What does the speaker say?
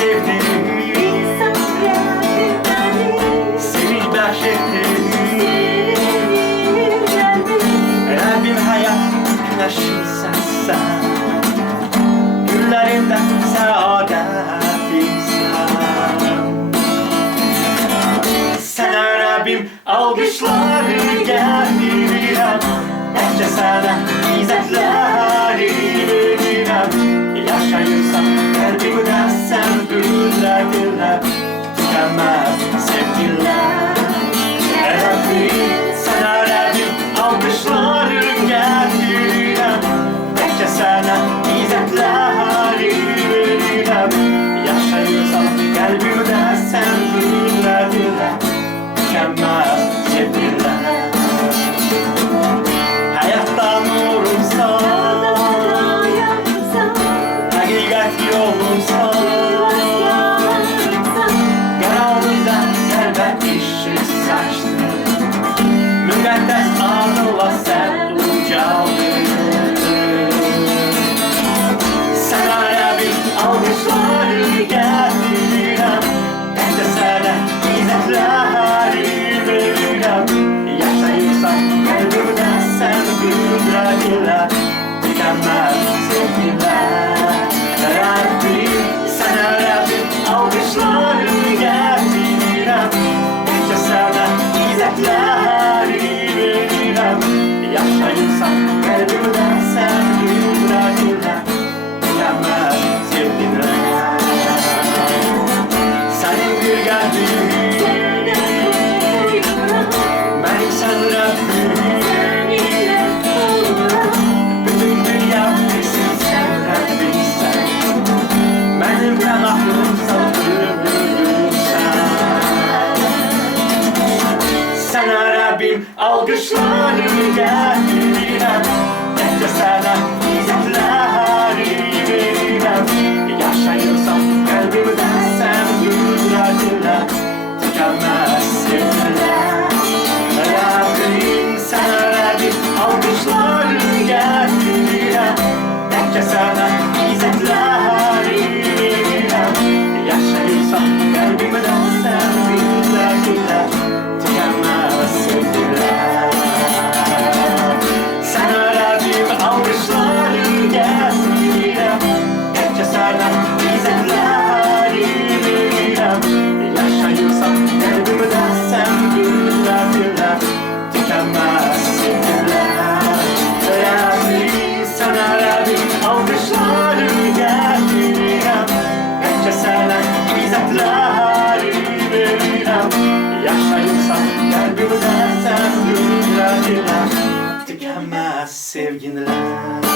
sevdim. Sevinç bahşettim. Rabbim hayat güneşinsen sen, güllerimden saadetimsen. Sana Rabbim alkışları getirirem, bence sana izzetleri veririm. Yaşayırsan kalbimde sen güzeldirler, tükenmez sevgiler. Rabbim, sana Rabbim alkışları getirirem, bence sana izzetleri veririm. Yaşayırsan kalbimde sen güzeldirler, tükenmez sevgiler. Hayatta nurumsan, hakikat yolumsan, karanlığında elbet ışık saçtın. Müqəddəs adınla sen ucaldın. Sana Rabbim alkışları getirirem, bence sana izzetleri veririm. Yaşayırsan kalbimde sen güzeldirler, tükenmez sevgiler. Rabbim, sana Rabbim alkışları getirirem, bence sana izzetleri veririm. Yaşayırsan kalbimde sen güzeldirler, tükenmez sevgiler. Senin bir kalbin, benim sen Rabbim. Bütün dünya bilsin sen Rabbim sen, benimle aklımsan ömrümsen. Sana Rabbim alkışları getirirem, bence sana izzetleri veririm. Yaşayırsan kalbimde sen güzeldirler, tükenmez sevgiler. Rabbim, sana Rabbim alkışları getirirem, bence sana izzetleri veririm. Yaşayırsan kalbimde sen güzeldirler, tükenmez sevgiler. Sana Rabbim alkışları getirirem, bence sana izzetleri veririm. Yaşayırsan kalbimde sen güzeldirler, tükenmez sevgiler. Rabbim, sana Rabbim alkışları getirirem, bence sana izzetleri veririm. Yaşayırsan kalbimde sen güzeldirler, tükenmez sevgiler.